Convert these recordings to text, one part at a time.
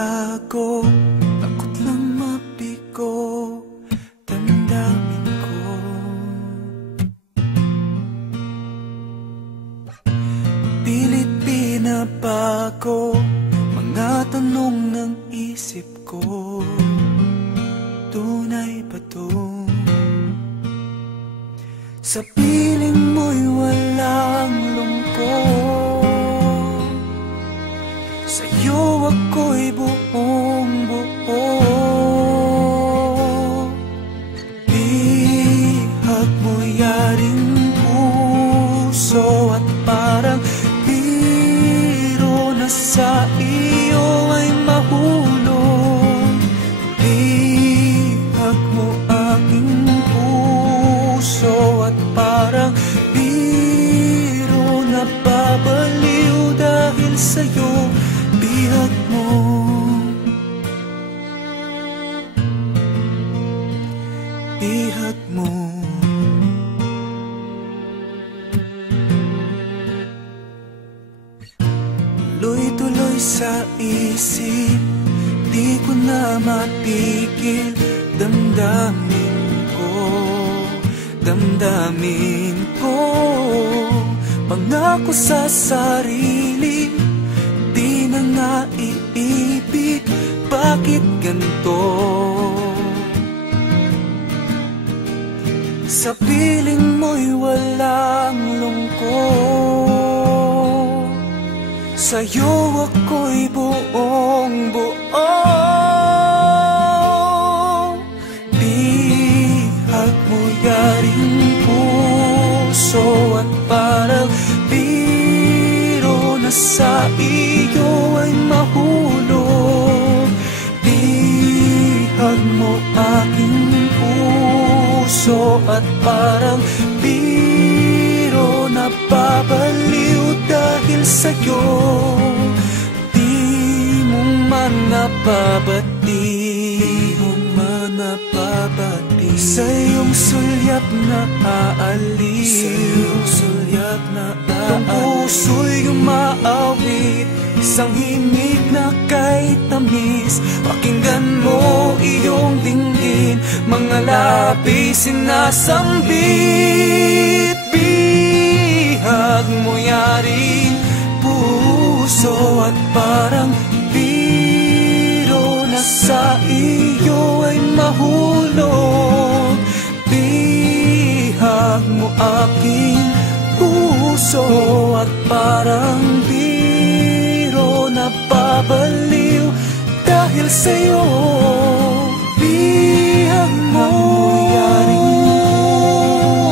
itago, takot lang mabigo, damdamin ko. Pilit pinabago mga tanong ng isip ko. Tunay ba to? Sa piling mo'y walang lungkot, sa'yo ako'y buong buo. Bihag mo yaring puso at parang biro na sa iyo ay mahulog. Bihag mo aking puso at parang biro na babaliw dahil sa'yo. Bihag mo, bihag mo. Tuloy-tuloy sa isip, di ko na mapigil. Damdamin ko, damdamin ko. Pangako sa sarili, di na nga iibig. Bakit ganito? Sa piling mo'y walang lungkot, sa'yo ako'y buong buo. Bihag mo yaring puso at parang biro na sa iyo ay mahulog. Bihag mo aking puso at parang biro na babaliw dahil sa'yo. Di mo man napabati, sa iyong sulyap na aalis, itong puso'y umaawit, isang himig na kay tamis. Pakinggan mo iyong dinggin, mga labi sinasambit. Bihag mo yaring puso at parang biro na sa iyo ay mahulog. Bihag mo aking puso at parang biro na babaliw dahil sa'yo. Bihag mo yaring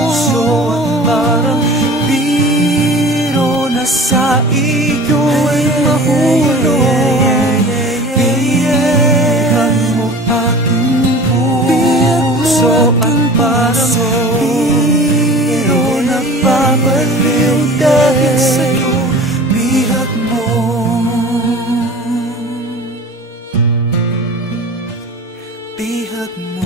puso at parang biro na sa iyo ay mahulog. Bihag mo aking puso at parang biro na babaliw dahil sa'yo. Bihag mo, bihag mo.